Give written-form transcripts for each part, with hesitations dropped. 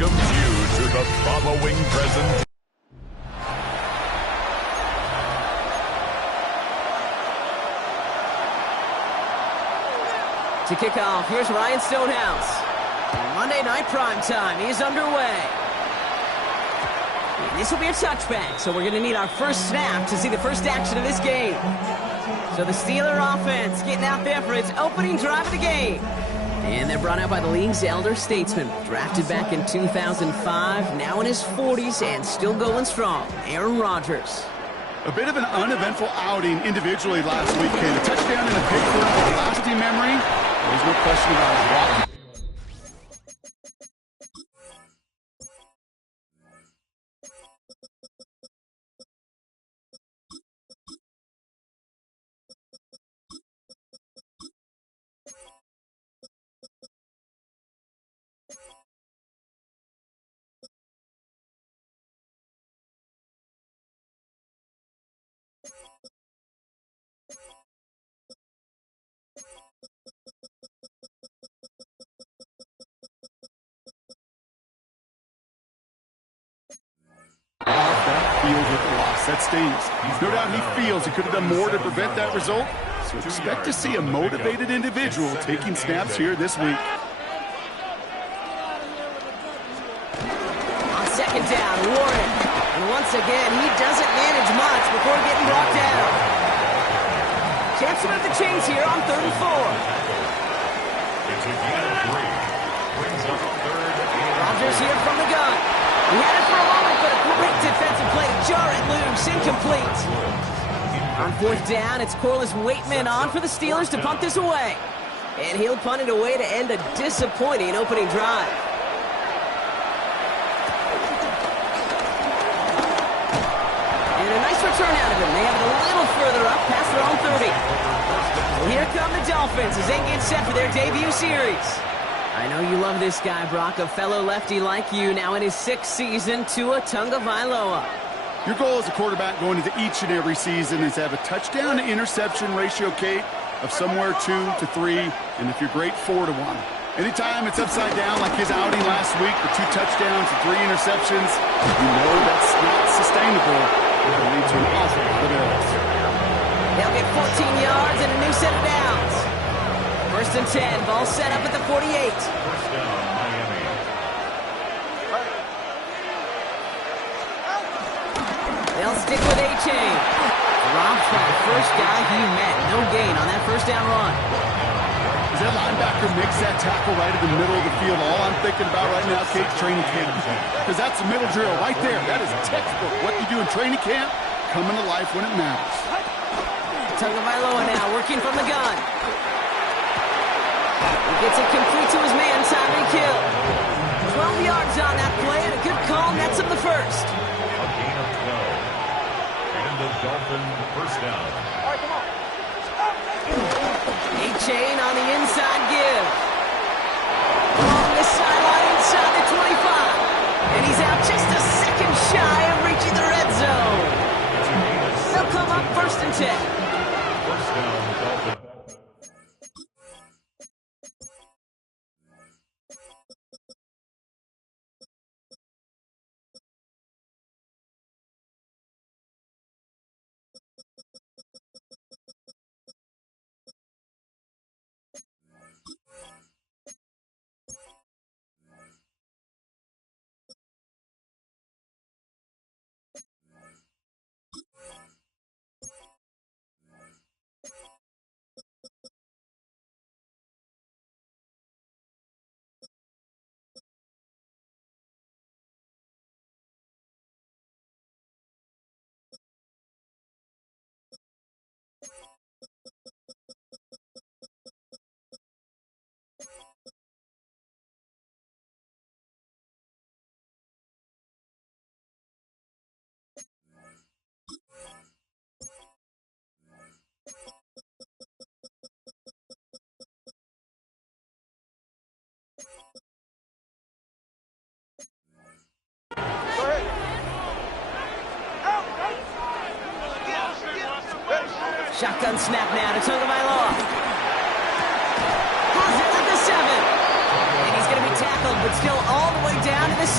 welcomes you to the following presentation. To kick off, here's Ryan Stonehouse. Monday Night Primetime is underway. And this will be a touchback, so we're going to need our first snap to see the first action of this game. So the Steeler offense getting out there for its opening drive of the game. And they're brought out by the league's elder statesman. Drafted back in 2005, now in his 40s and still going strong. Aaron Rodgers. A bit of an uneventful outing individually last weekend. A touchdown and a pick for a lasting memory. There's no question about it. That stings. No doubt he feels he could have done more to prevent that result. So expect to see a motivated individual taking snaps here this week. On second down, Warren. And once again, he doesn't manage much before getting brought down. Chance to move the chains here on 3rd and 4. It's a gain of 3. Brings up 3rd and Rodgers here from the gun. He had it for a moment, but a great defensive play to jar it loose, incomplete. On 4th down, it's Corliss Waitman on for the Steelers to punt this away. And he'll punt it away to end a disappointing opening drive. And a nice return out of him. They have it a little further up past their own 30. Well, here come the Dolphins as they get set for their debut series. I know you love this guy, Brock, a fellow lefty like you, now in his 6th season, Tua Tagovailoa. Your goal as a quarterback going into each and every season is to have a touchdown-to-interception ratio, Kate, of somewhere 2 to 3, and if you're great, 4 to 1. Anytime it's upside down like his outing last week with 2 touchdowns and 3 interceptions, you know that's not sustainable. It'll lead to an awful lot of errors. They'll get 14 yards and a new set of downs. 1st and 10, ball set up at the 48. First down, Miami. They'll stick with A-Chain. Drops by the first guy he met. No gain on that 1st down run. As that linebacker makes that tackle right in the middle of the field, all I'm thinking about right now, Kate, training camp. Because that's the middle drill right there. That is textbook. What you do in training camp, coming to life when it matters. Tagovailoa now working from the gun. He gets it complete to his man, Tyreek Hill. 12 yards on that play, and a good call nets him the 1st. A gain of 12. And the Dolphin first down. All right, come on. A-Chain on the inside give. Along this sideline inside the 25. And he's out just a second shy of reaching the red zone. It's a gain of 6. They'll come up 1st and 10. First down, Dolphin. Shotgun snap now to Tagovailoa. Has it at the 7. And he's going to be tackled, but still all the way down to the 6.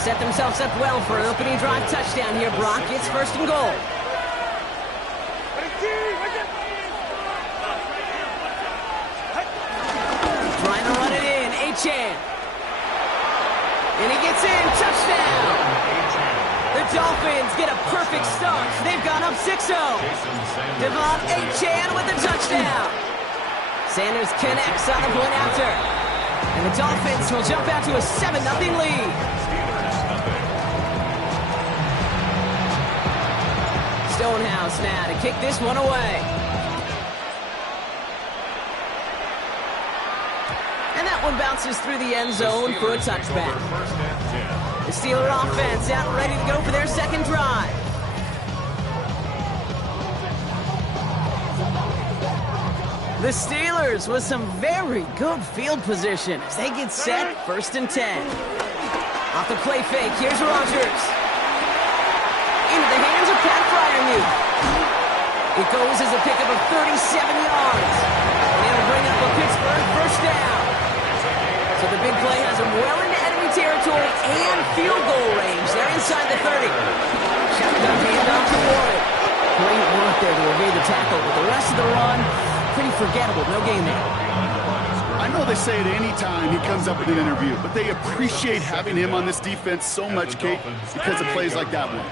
set themselves up well for an opening drive touchdown here, Brock. It's 1st and goal. Trying to run it in, Achane. And he gets in, touchdown. The Dolphins get a perfect start. They've gone up 6-0. Devon Achane with the touchdown. Sanders connects on the point after. And the Dolphins will jump out to a 7-0 lead. Stonehouse now to kick this one away. And that one bounces through the end zone for a touchback. The Steeler offense out ready to go for their second drive. The Steelers with some very good field position as they get set, 1st and 10. Off the play fake, here's Rodgers. Into the hands of Pat Freiermuth. It goes as a pickup of 37 yards. And it'll bring up a Pittsburgh 1st down. So the big play has them well into enemy territory and field goal range. They're inside the 30. Shotgun handoff to Warren. Great work there to evade the tackle, but the rest of the run, pretty forgettable. No gain there. I know they say it any time he comes up in an interview, but they appreciate having him on this defense so much, Kate, because of plays like that one.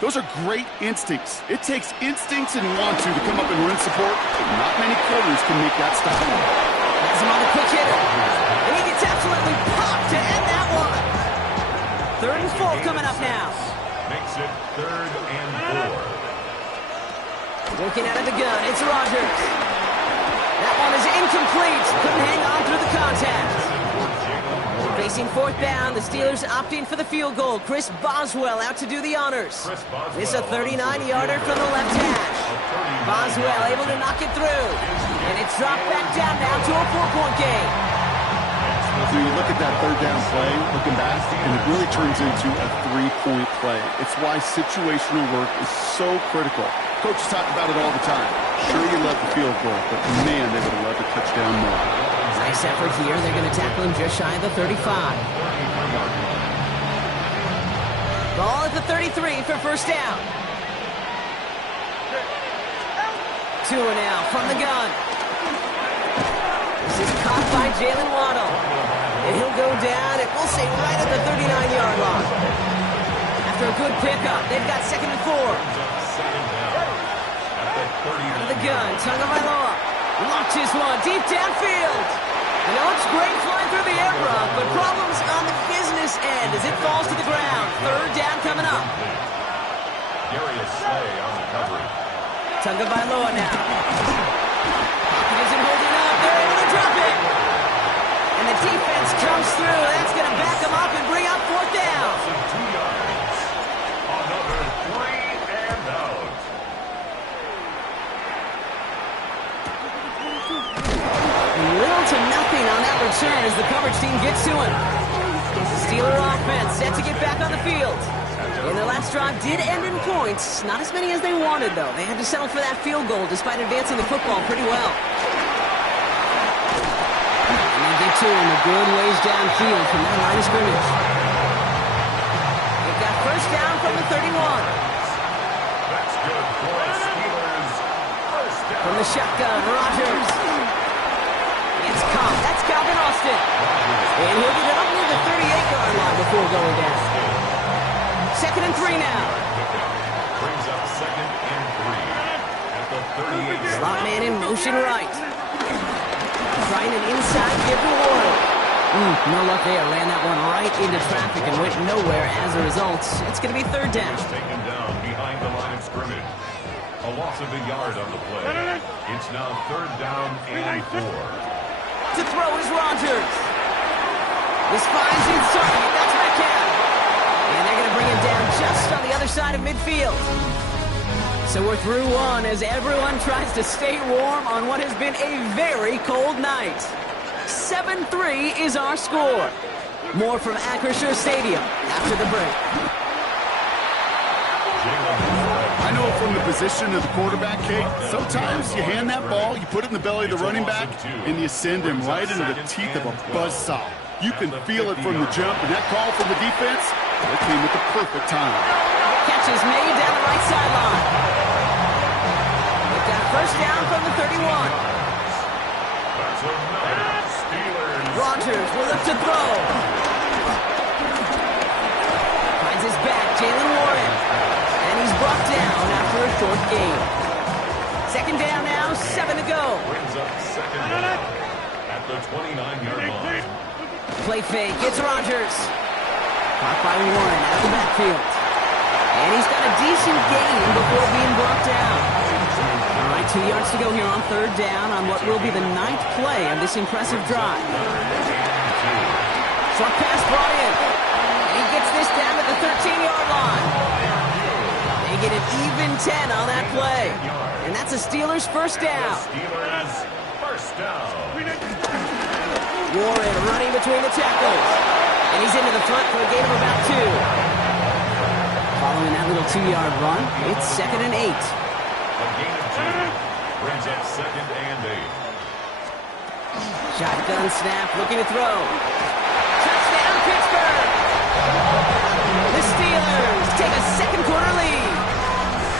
Those are great instincts. It takes instincts and want to come up and run support. Not many corners can make that stop. Has him on the quick hitter. And he gets absolutely popped to end that one. 3rd and 4 coming up now. Makes it 3rd and 4. Working out of the gun, it's Rodgers. That one is incomplete. Couldn't hang on through the contact. Facing 4th down, the Steelers opting for the field goal. Chris Boswell out to do the honors. This a 39-yarder from the left hash. Boswell able to knock it through. And it's dropped back down now to a 4-point game. So you look at that 3rd down play, looking back, and it really turns into a 3-point play. It's why situational work is so critical. Coaches talk about it all the time. Sure, you love the field goal, but man, they would have loved a touchdown more. Nice effort here. They're going to tackle him just shy of the 35. Ball at the 33 for 1st down. Tua now from the gun. This is caught by Jalen Waddle. And he'll go down, and we'll say right at the 39-yard line. After a good pickup, they've got 2nd and 4. Out of the gun, Tagovailoa launches one deep downfield. And it looks great flying through the air, Brock, but problems on the business end as it falls to the ground. 3rd down coming up. Darius Slay on the coverage. Tagovailoa now. Pocket isn't holding up. They're able to drop it. And the defense comes through. That's going to back them up and bring up 4th down. 2 yards. Another 3 and out. Little to nothing on that return as the coverage team gets to him. Steeler offense set to get back on the field. And their last drive did end in points. Not as many as they wanted, though. They had to settle for that field goal despite advancing the football pretty well. And they get to him a good ways downfield from that line of scrimmage. They've got 1st down from the 31. That's good for the Steelers. 1st down. From the shotgun, Rodgers. It's caught. That's Calvin Austin. And he'll get it up near the 38-yard line before going down. 2nd and 3 now. Brings up 2nd and 3 at the 38. Slot man in motion right. Trying an inside give to Warren. No luck there. Ran that one right into traffic and went nowhere as a result. It's going to be 3rd down. Taken down behind the line of scrimmage. A loss of a yard on the play. It's now 3rd down and 4. To throw is Rodgers. This finds his target. That's Metcalf. And they're going to bring him down just on the other side of midfield. So we're through one as everyone tries to stay warm on what has been a very cold night. 7-3 is our score. More from Acrisure Stadium after the break. I know from the position of the quarterback, Kate, sometimes you hand that ball, you put it in the belly of the running back, and you send him right into the teeth of a buzzsaw. You can feel it from the jump, and that call from the defense, It came at the perfect time. Catch is made down the right sideline. With that first down from the 31. That's another Steelers. Rodgers will look to throw. Finds his back, Jaylen Warren. And he's brought down after a short gain. Second down now, 7 to go. Brings up second down at the 29-yard line. Play fake, it's Rodgers. Caught by Warren out of the backfield. And he's got a decent gain before being brought down. All right, 2 yards to go here on third down on what will be the 9th play of this impressive drive. Short pass brought in. And he gets this down to the 13-yard line. They get an even 10 on that play. And that's a Steelers first down. Steelers first down. Warren running between the tackles. And he's into the front for a gain of about 2. Following that little 2-yard run, it's 2nd and 8. A gain of 2 brings up 2nd and 8. Shotgun snap, looking to throw. Touchdown, Pittsburgh! The Steelers take a second quarter lead.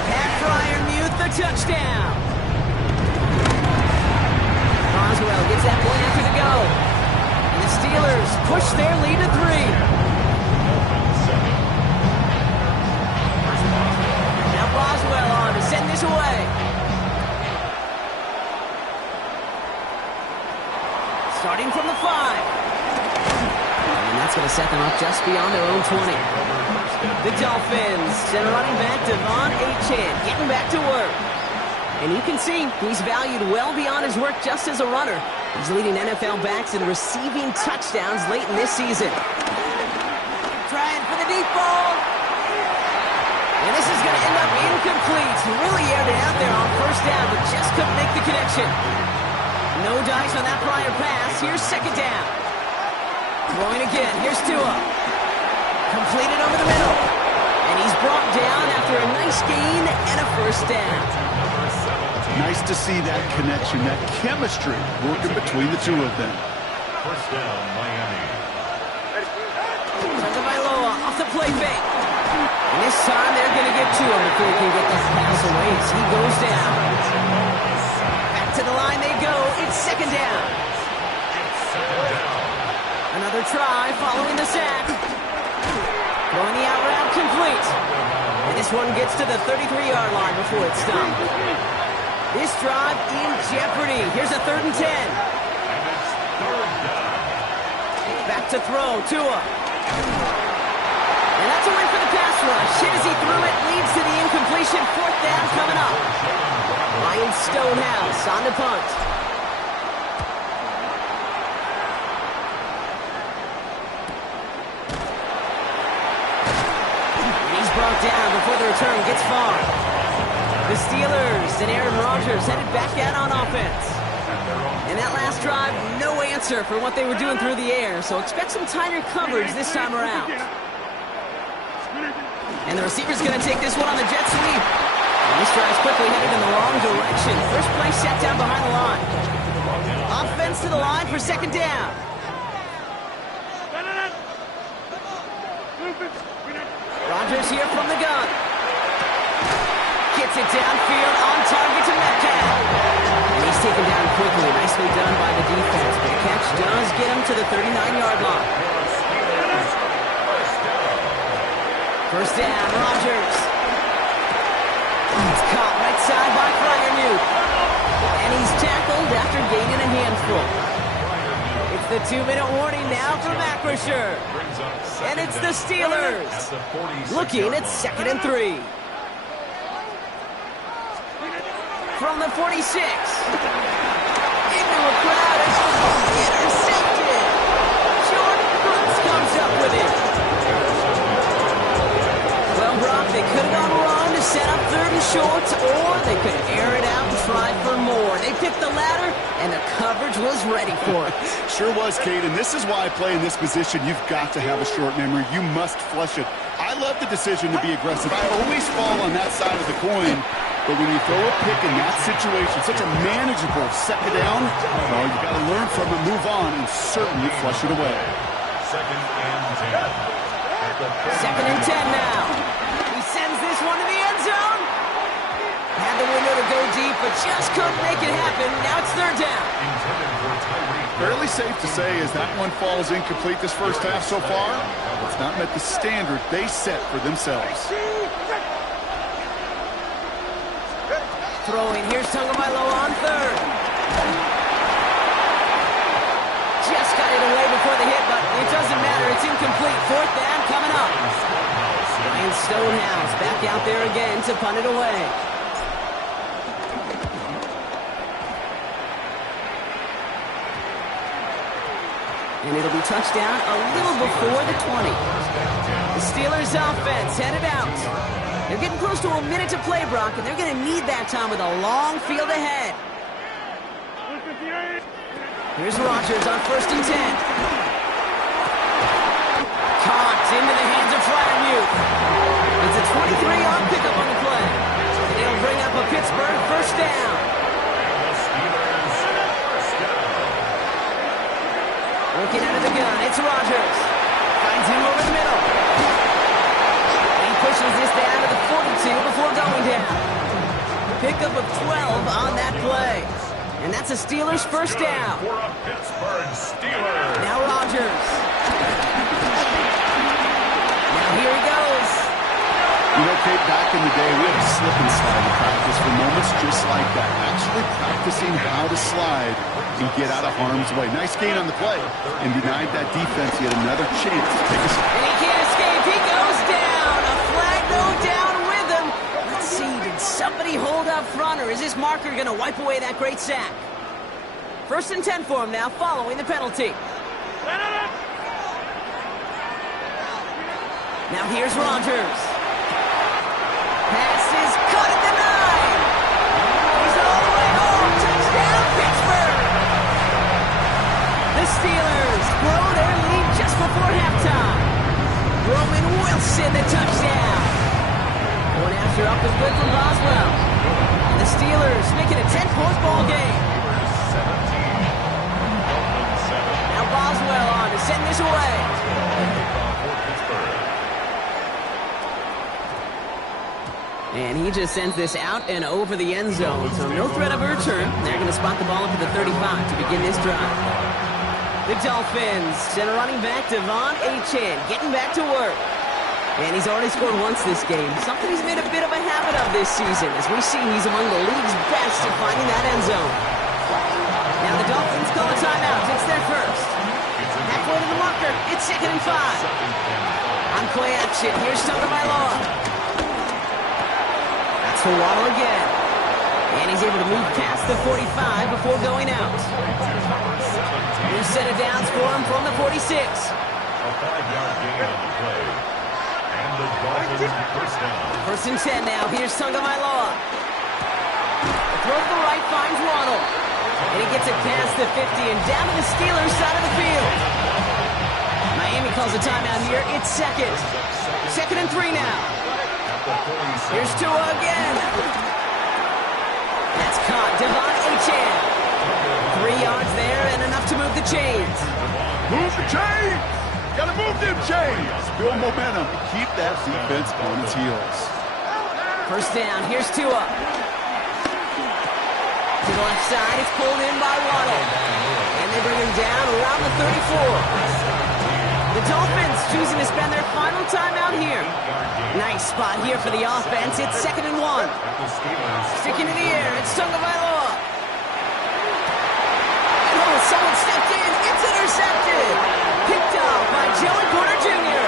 Pat Freiermuth, the touchdown. Boswell gets that point after the go. And the Steelers push their lead to 3. Now Boswell on to send this away. Starting from the 5. And that's going to set them up just beyond their own 20. The Dolphins send a running back, Devon Achane, getting back to work. And you can see he's valued well beyond his work just as a runner. He's leading NFL backs in receiving touchdowns late in this season. Trying for the deep ball. And this is going to end up incomplete. Really aired it out there on first down, but just couldn't make the connection. No dice on that prior pass. Here's second down. Throwing again. Here's Tua. Completed over the middle. And he's brought down after a nice gain and a first down. Nice to see that connection, that chemistry working between the two of them. First down, Miami. Tagovailoa off the play fake. And this time they're going to get to him before he can get that pass away as he goes down. Back to the line they go. It's second down. Another try following the sack. Throwing the out route complete. And this one gets to the 33-yard line before it's stopped. This drive in jeopardy. Here's a 3rd and 10. Back to throw, Tua. And that's a win for the pass rush. Hit as he threw it, leads to the incompletion. 4th down coming up. Ryan Stonehouse on the punt. And he's brought down before the return gets far. The Steelers and Aaron Rodgers headed back out on offense. And that last drive, no answer for what they were doing through the air, so expect some tighter coverage this time around. And the receiver's going to take this one on the jet sweep. And this drive's quickly headed in the wrong direction. First play set down behind the line. Offense to the line for second down. Rodgers here from the gun. Gets it downfield, on target to Metcalf. And he's taken down quickly. Nicely done by the defense. But the catch does get him to the 39-yard line. First down, Rodgers. It's caught right side by Freiermuth. And he's tackled after gaining a handful. It's the 2-minute warning now for Macrisher. And it's the Steelers looking at 2nd and 3. From the 46. Into a crowd. Intercepted. Jordan Brooks comes up with it. Well, Brock, they could have gone wrong to set up 3rd and short, or they could air it out and try for more. They picked the latter, and the coverage was ready for it. Sure was, Kate, and this is why I play in this position. You've got to have a short memory. You must flush it. I love the decision to be aggressive. I always fall on that side of the coin. But when you throw a pick in that situation, such a manageable second down, well, you got to learn from it, move on, and certainly flush it away. 2nd and 10. Second and 10 now. He sends this one to the end zone. Had the window to go deep, but just couldn't make it happen. Now it's third down. Fairly safe to say as that one falls incomplete this first half so far, it's not met the standard they set for themselves. Throwing, here's Tagovailoa on third. Just got it away before the hit, but it doesn't matter. It's incomplete. Fourth down coming up. Ryan Stonehouse back out there again to punt it away. And it'll be touchdown a little before the 20. The Steelers offense headed out. They're getting close to a minute to play, Brock, and they're going to need that time with a long field ahead. Here's Rodgers on first and 10. Caught into the hands of Freiermuth. It's a 23-yard pickup on the play. And it'll bring up a Pittsburgh first down. Looking out of the gun, it's Rodgers. Finds him over the middle. He pushes this down to the 42 before going down. Pickup of 12 on that play. And that's a Steelers first down. For a Pittsburgh Steelers. Now Rodgers. Now here he goes. You know, Kate, back in the day, we had a slip and slide in practice for moments just like that. Actually practicing how to slide and get out of harm's way. Nice gain on the play. And denied that defense yet another chance to take a shot. And he can't escape. He goes down. A flag no down with him. Let's see, did somebody hold up front, or is this marker going to wipe away that great sack? First and 10 for him now, following the penalty. Now here's Rodgers. Pass is cut at the 9. He's all the way home. Touchdown, Pittsburgh. The Steelers grow their lead just before halftime. Roman Wilson, the touchdown. Going after up is good from Boswell. And the Steelers make it a 10-point ball game. Now Boswell on to send this away. And he just sends this out and over the end zone, so no threat of a return. They're going to spot the ball up at the 35 to begin this drive. The Dolphins send a running back, Devon Achane, getting back to work. And he's already scored once this game, something he's made a bit of a habit of this season. As we see, he's among the league's best at finding that end zone. Now the Dolphins call a timeout. It's their first. Halfway to the marker, it's 2nd and 5. On play action, here's Tagovailoa. For Waddle again. And he's able to move past the 45 before going out. New set of downs for him from the 46. A 5-yard gain on the play. And the Dolphins first down. First and 10 now. Here's Tagovailoa. The throw to the right finds Waddle. And he gets it past the 50 and down to the Steelers side of the field. Miami calls a timeout here. It's second. 2nd and 3 now. Here's Tua again. That's caught. Devon Achane. 3 yards there and enough to move the chains. Move the chains! Gotta move them chains! Build momentum. Keep that defense on its heels. First down. Here's Tua. To the left side. It's pulled in by Waddle. And they bring him down around the 34. The Dolphins choosing to spend their final timeout here. Nice spot here for the offense. It's 2nd and 1. Sticking to the air. It's Tagovailoa. Oh, someone stepped in. It's intercepted. Picked up by Joey Porter Jr.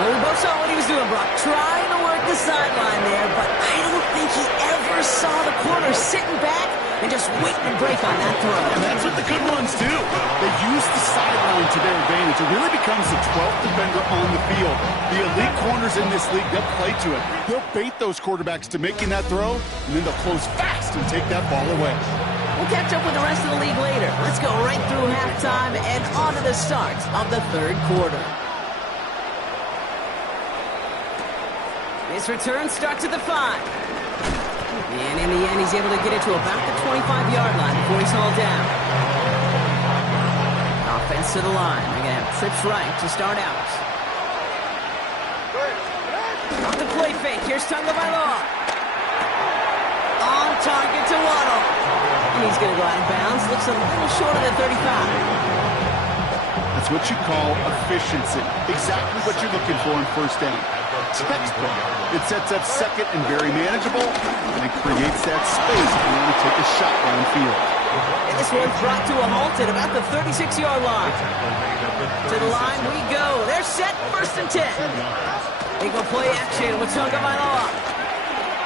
Well, we both saw what he was doing, Brock. Trying to work the sideline there, but I don't think he ever saw the corner sitting back and just waiting to break on that throw. And that's what the good ones do. They use the sideline to their advantage. It really becomes the 12th defender on the field. The elite corners in this league, they'll play to it. They'll bait those quarterbacks to making that throw, and then they'll close fast and take that ball away. We'll catch up with the rest of the league later. Let's go right through halftime and on to the start of the third quarter. This return starts at the 5. And in the end, he's able to get it to about the 25-yard line before he's hauled down. Offense to the line. They're going to have trips right to start out. the play fake. Here's Tagovailoa. On target to Waddle. And he's going to go out of bounds. Looks a little short of the 35. That's what you call efficiency. Exactly what you're looking for in first down. Textbook. It sets up second and very manageable, and it creates that space if you want to take a shot downfield. And this one's brought to a halt at about the 36-yard line. To the line we go. They're set, first and 10. They go play action with Tagovailoa.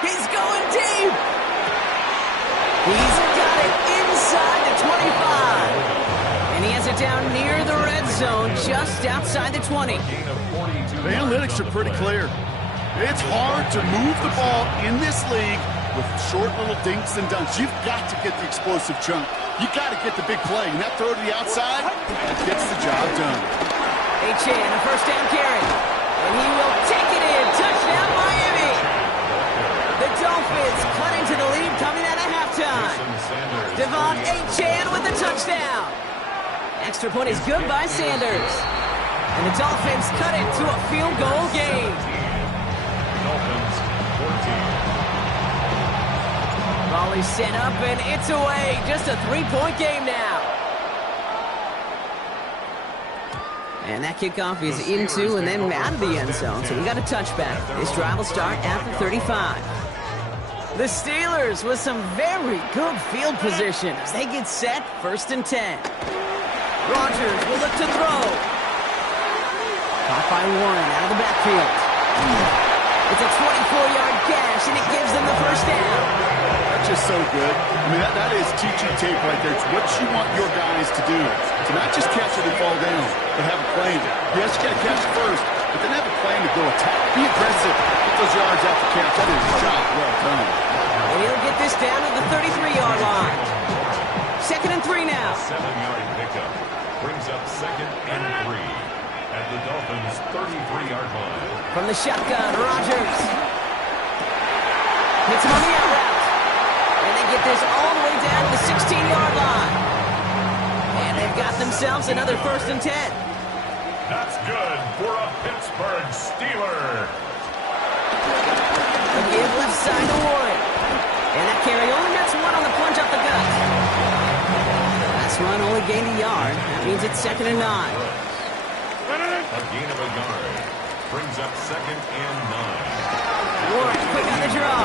He's going deep. He's got it inside the 25. And he has it down near the red zone, just outside the 20. The analytics are pretty clear. It's hard to move the ball in this league with short little dinks and dunks. You've got to get the explosive chunk. You got to get the big play. And that throw to the outside, that gets the job done. Achane, a first down carry. And he will take it in. Touchdown, Miami. The Dolphins cut into the lead coming out of halftime. Devon Achane with the touchdown. Extra point is good by Sanders. And the Dolphins cut it to a field goal game. Dolphins 14. Raleigh set up and it's away. Just a 3-point game now. And that kickoff is into and then out of the end zone. So we got a touchback. This drive will start at the 35. The Steelers with some very good field position as they get set, first and 10. Rodgers will look to throw. Caught by Warren out of the backfield. It's a 24-yard gash, and it gives them the first down. That's just so good. I mean, that is teaching tape right there. It's what you want your guys to do. To not just catch it and fall down, but have a plan. Yes, you got to catch it first, but then have a plan to go attack. Be aggressive. Get those yards after catch. That is a job well done. And he'll get this down to the 33-yard line. Second and 3 now. 7-yard pickup brings up second and 3 at the Dolphins' 33-yard line. From the shotgun, Rodgers. Hits him on the out route. And they get this all the way down to the 16-yard line. And they've got themselves another first and 10. That's good for a Pittsburgh Steeler. The give left side to Warren. And that carry only gets one on the plunge up the gut. Last run only gained a yard. That means it's second and 9. A gain of a yard brings up second and 9. Warren quick on the draw.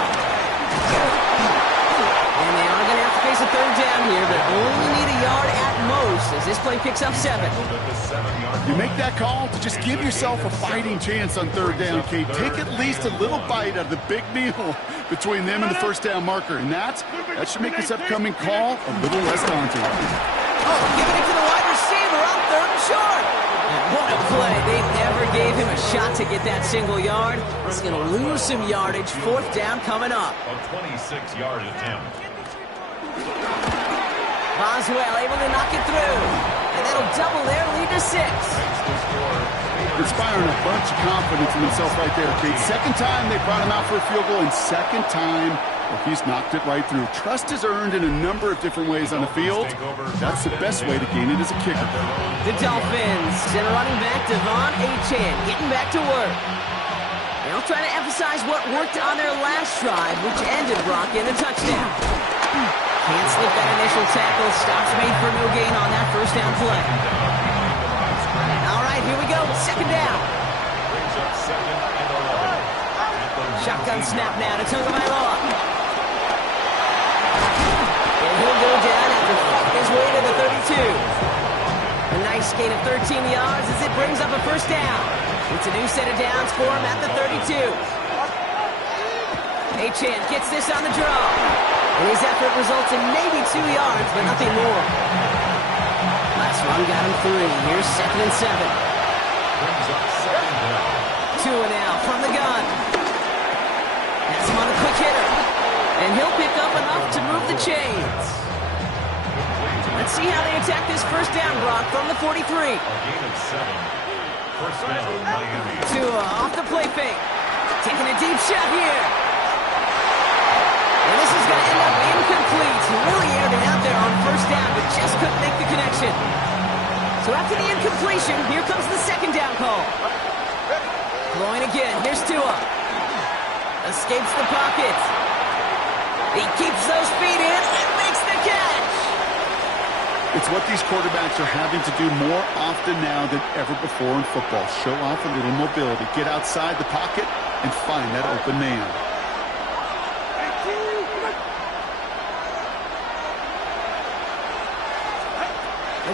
And they are going to have to face a third down here, but only need a yard at most as this play picks up 7. You make that call to just give yourself a fighting chance on third down, Kate. Take at least a little bite out of the big meal between them and the first down marker, and that should make this upcoming call a little less daunting. Oh, giving it to the wide receiver on third and short. What a play. They never gave him a shot to get that single yard. He's going to lose some yardage. Fourth down coming up. A 26-yard attempt. Boswell able to knock it through. And that'll double their lead to 6. Inspiring a bunch of confidence in himself right there, Kate. Second time they brought him out for a field goal, and second time he's knocked it right through. Trust is earned in a number of different ways on the field. That's the best way to gain it as a kicker. The Dolphins send running back Devon Achane getting back to work. They'll try to emphasize what worked on their last drive, which ended Brock in a touchdown. Can't slip that initial tackle. Stops made for no gain on that first down play. All right, here we go. Second down. Shotgun snap now to Tagovailoa. And he'll go down after fighting his way to the 32. A nice gain of 13 yards as it brings up a first down. It's a new set of downs for him at the 32. Achane gets this on the draw. And his effort results in maybe 2 yards, but nothing more. Last run got him 3. Here's second and 7. Tua now from the gun. Has him on the quick hitter. And he'll pick up enough to move the chains. Let's see how they attack this first down, Brock, from the 43. A gain of 7. First down, Miami. Tua off the play fake. Taking a deep shot here. And this is going to end up incomplete. He really aired it out there on first down, but just couldn't make the connection. So after the incompletion, here comes the second down call. Throwing again. Here's Tua. Escapes the pocket. He keeps those feet in and makes the catch. It's what these quarterbacks are having to do more often now than ever before in football. Show off a little mobility. Get outside the pocket and find that open man.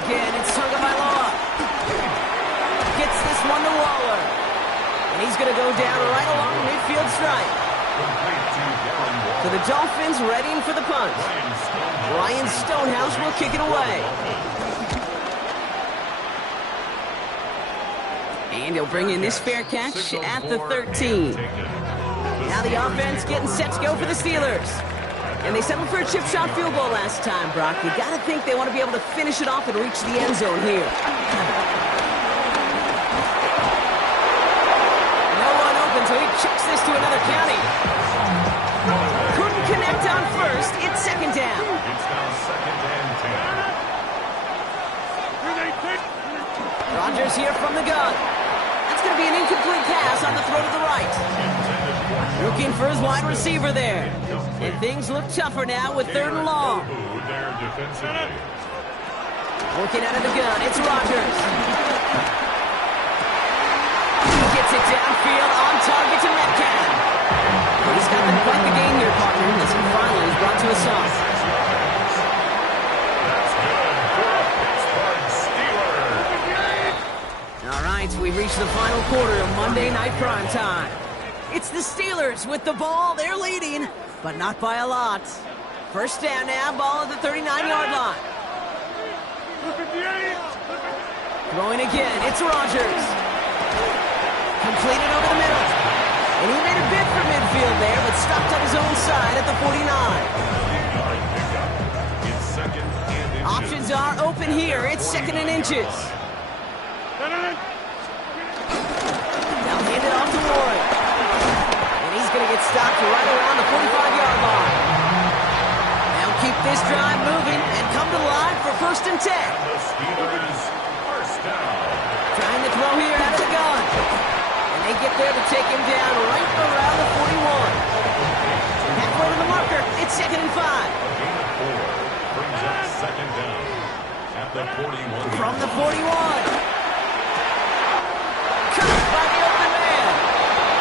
Again, it's Tagovailoa. Gets this one to Waller. And he's going to go down right along the midfield stripe. So the Dolphins readying for the punt. Ryan Stonehouse will kick it away. And he'll bring in this fair catch at the 13. Now the offense getting set to go for the Steelers. And they settled for a chip shot field goal last time, Brock. You got to think they want to be able to finish it off and reach the end zone here. No one open, so he chucks this to another county. Couldn't connect on first. It's second down. It's now second and 10. Rodgers here from the gun. That's going to be an incomplete pass on the throw to the right. Looking for his wide receiver there. And things look tougher now with third and long. Working out of the gun, it's Rodgers. He gets it downfield on target to Metcalf. He's got them quite the game here, partner, as he finally is brought to a stop. That's good for a Pittsburgh Steelers. All right, we've reached the final quarter of Monday Night Primetime. It's the Steelers with the ball. They're leading, but not by a lot. First down now, ball at the 39-yard line. Throwing again, it's Rodgers. Completed over the middle. And he made a bid for midfield there, but stopped on his own side at the 49. It's second and inches. Options are open here. It's second and inches. Now hand it off to Warren. And he's going to get stopped right around the 45-yard line. They'll keep this drive moving and come to line for first and 10. The Steelers first down. Trying to throw here out of the gun. And they get there to take him down right around the 41. Halfway to the marker, it's second and 5. A gain of 4 brings up second down at the 41. From the 41. Cut by the open man.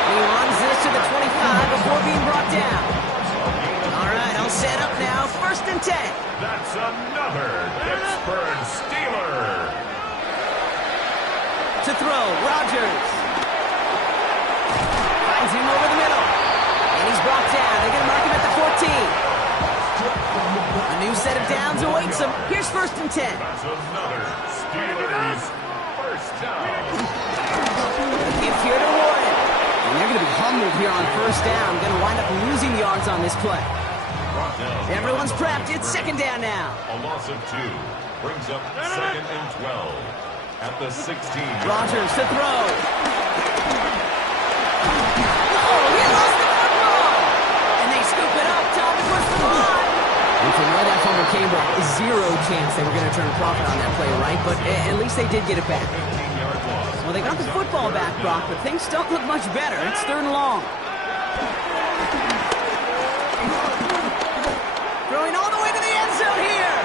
He runs this to the 25 before being brought down. All right, I'll set up now. First and 10. That's another Pittsburgh Steeler. To throw, Rodgers. Finds him over the middle. And he's brought down. They're going to mark him at the 14. A new set of downs awaits him. Here's first and 10. That's another Steelers first down. Give here to Warren. And they're going to be humbled here on first down. Going to wind up losing yards on this play. Everyone's prepped. It's second down now. A loss of 2 brings up second and 12 at the 16. Rodgers to throw. Oh, he lost the football. And they scoop it up. Time to push for the line. And from where that fumble came from, zero chance they were going to turn a profit on that play, right? But at least they did get it back. 15-yard loss. Well, they got the football back, Brock, but things don't look much better. It's third and long. Throwing all the way to the end zone here.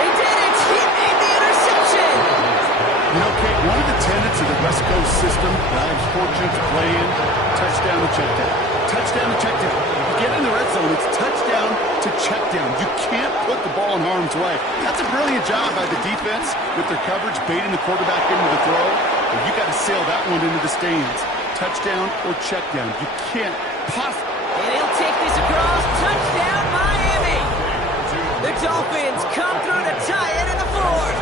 They did it. He made the interception. You know, Kate, one of the tenets of the West Coast system that I was fortunate to play in, touchdown to check down. Touchdown to check down. You get in the red zone, it's touchdown to check down. You can't put the ball in harm's way. That's a brilliant job by the defense with their coverage, baiting the quarterback into the throw. But you got to sail that one into the stands. Touchdown or check down. You can't possibly. And he'll take this across. Touchdown, Miami. The Dolphins come through to tie it in the fourth.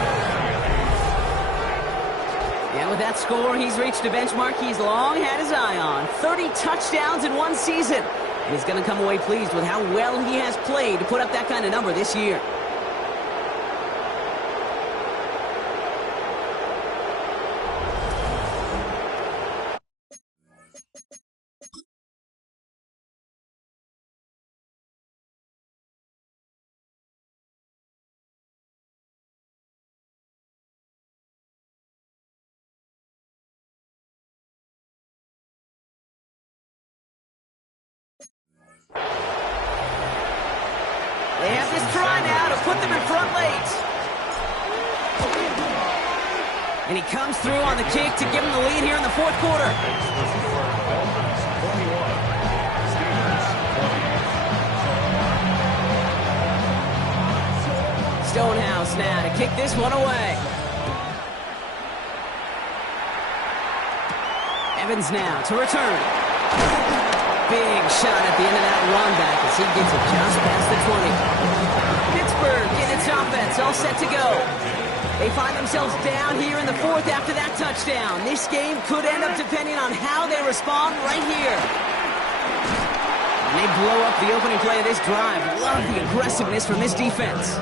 And with that score, he's reached a benchmark he's long had his eye on. 30 touchdowns in one season. And he's going to come away pleased with how well he has played to put up that kind of number this year. They have this try now to put them in front late. And he comes through on the kick to give him the lead here in the fourth quarter. Stonehouse now to kick this one away. Evans now to return. Big shot at the end of that run back as he gets it just past the 20. Pittsburgh getting its offense all set to go. They find themselves down here in the fourth after that touchdown. This game could end up depending on how they respond right here. And they blow up the opening play of this drive. Love the aggressiveness from this defense.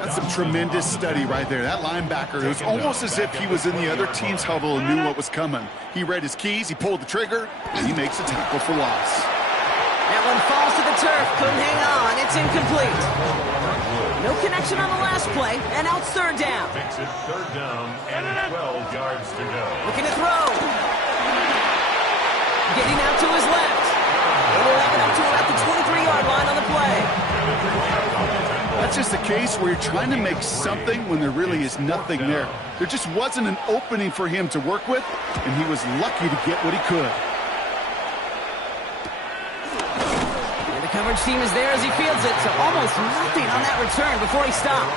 That's some tremendous study right there. That linebacker, it was almost as if he was in the other team's huddle and knew what was coming. He read his keys, he pulled the trigger, and he makes a tackle for loss. That one falls to the turf. Couldn't hang on. It's incomplete. No connection on the last play, and now it's third down. Makes it third down and 12 yards to go. Looking to throw. Getting out to his left. They will have it up to about the 23-yard line on the play. That's just a case where you're trying to make something when there really is nothing there. There just wasn't an opening for him to work with, and he was lucky to get what he could. And the coverage team is there as he fields it, so almost nothing on that return before he stopped.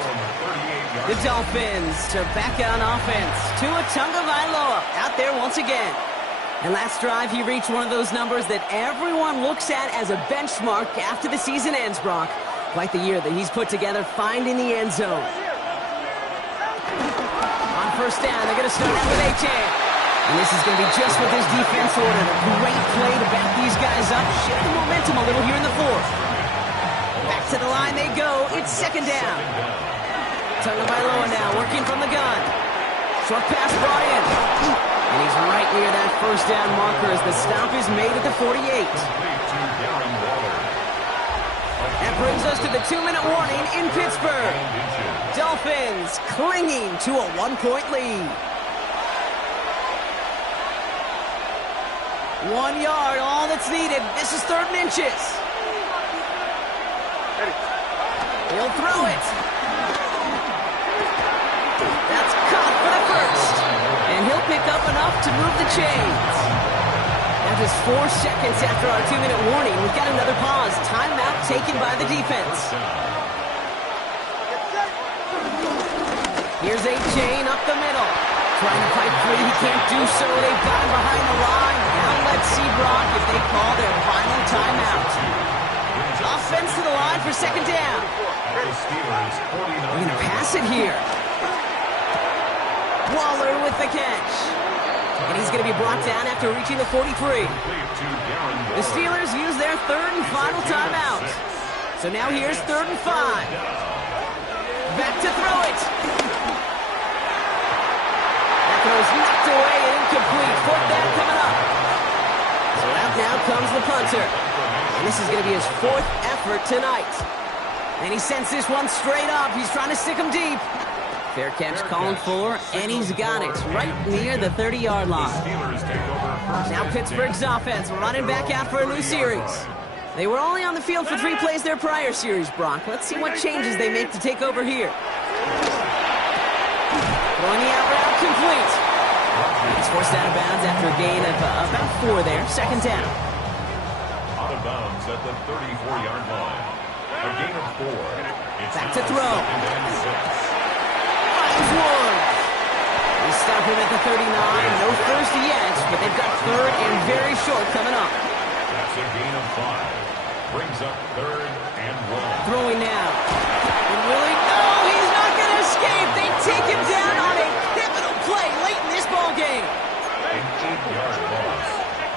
The Dolphins to back on offense. Tua Tagovailoa out there once again. And last drive, he reached one of those numbers that everyone looks at as a benchmark after the season ends, Brock. Quite the year that he's put together finding the end zone. On first down, they're going to start out with Achane. And this is going to be just what this defense ordered. A great play to back these guys up. Shift the momentum a little here in the fourth. Back to the line they go. It's second down. Tagovailoa now working from the gun. Short pass brought in. And he's right near that first down marker as the stop is made at the 48. That brings us to the 2-minute warning in Pittsburgh. Dolphins clinging to a 1-point lead. 1 yard, all that's needed. This is third and inches. He'll throw it. That's caught for the first. And he'll pick up enough to move the chains. Now just 4 seconds after our 2-minute warning, we've got another pause. Timeout taken by the defense. Here's Achane up the middle. Trying to fight free, he can't do so. They've got him behind the line. Now let's see, Brock, if they call their final timeout. Offense to the line for second down. They're going to pass it here. Waller with the catch. And he's going to be brought down after reaching the 43. The Steelers use their third and final timeout. So now here's 3rd and 5. Back to throw it. That throw's knocked away and incomplete. Fourth down coming up. So out now comes the punter. And this is going to be his 4th effort tonight. And he sends this one straight up. He's trying to stick him deep. Fair catch called for, and he's got it right near the 30-yard line. Now Pittsburgh's offense running back out for a new series. They were only on the field for 3 plays their prior series, Brock. Let's see what changes they make to take over here. Throwing the out route complete. He's forced out of bounds after a gain of about 4 there. Second down. Out of bounds at the 34-yard line. A gain of 4. Back to throw. They stop him at the 39. No first yet, but they've got 3rd and very short coming up. That's a gain of 5. Brings up 3rd and 1. Throwing now. Really? No, he's not going to escape. They take him down on a pivotal play late in this ball game. An 8-yard loss.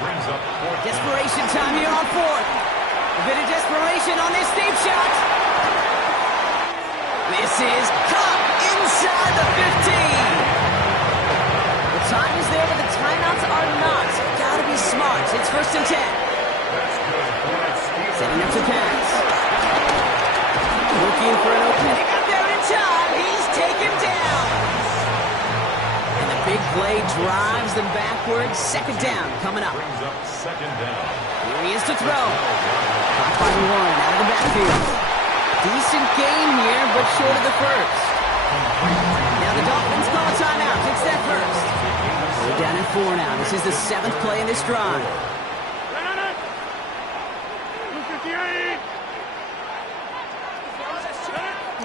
Brings up 4th. Desperation time here on 4th. A bit of desperation on this deep shot. This is caught inside the 15. The time is there, but the timeouts are not. Got to be smart. It's 1st and 10. Setting up to pass. Looking for an opening. They got there in time. He's taken down. And the big play drives them backwards. Second down coming up. Brings up 2nd down. Here he is to throw. Caught by Warren out of the backfield. Decent game here, but short of the first. Now the Dolphins call a timeout. It's their first. We're down at 4 now. This is the 7th play in this drive.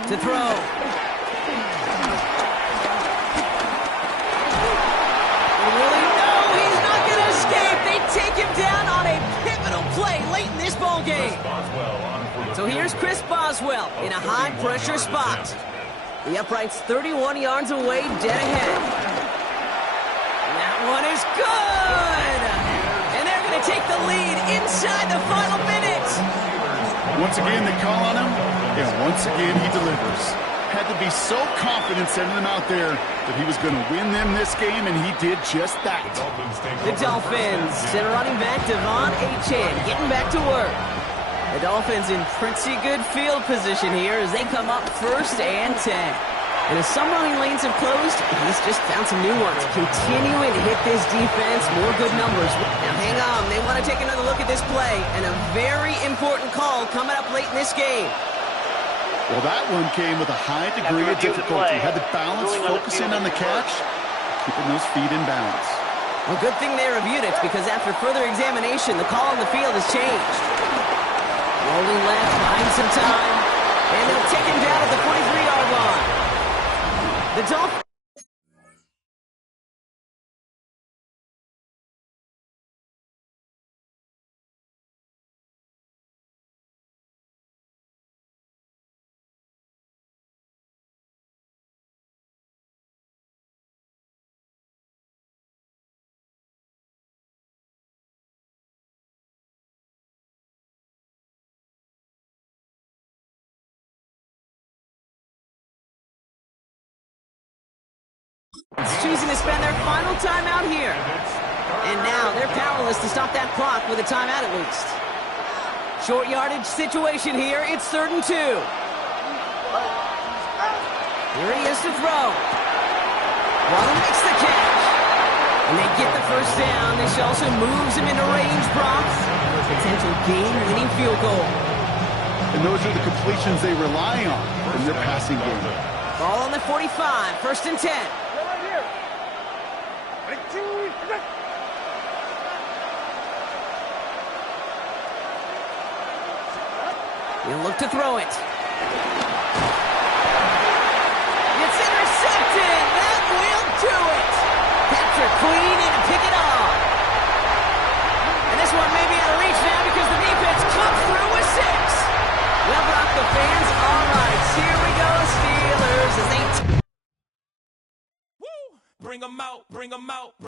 To throw. Really? No, he's not going to escape. They take him down on a pivotal play late in this ball game. So here's Chris Boswell in a high-pressure spot. The upright's 31 yards away, dead ahead. That one is good! And they're going to take the lead inside the final minute. Once again, they call on him, and once again, he delivers. Had to be so confident sending them out there that he was going to win them this game, and he did just that. The Dolphins send running back Devon Achane getting back to work. The Dolphins in pretty good field position here as they come up 1st and 10. And as some running lanes have closed, he's just found some new ones. Continuing to hit this defense, more good numbers. Now hang on, they want to take another look at this play, and a very important call coming up late in this game. Well, that one came with a high degree of difficulty. Had to balance, focusing on the catch, keeping those feet in balance. Well, good thing they reviewed it, because after further examination, the call on the field has changed. Rolling left, buying some time, and they'll take him down at the 43-yard line. The Dolphins. Choosing to spend their final timeout here. And now they're powerless to stop that clock with a timeout at least. Short yardage situation here. It's 3rd and 2. Here he is to throw. Waddle makes the catch. And they get the first down. This also moves him into range, Bronx. Potential game-winning field goal. And those are the completions they rely on in their passing game. Ball on the 45, 1st and 10. He'll look to throw it. It's intercepted. That will do it. Patrick Queen in to pick it off. And this one may be out of reach now because the defense comes through with 6. Well, Brock, the fans, all right. Here we go, Steelers, as they... Bring them out, bring them out.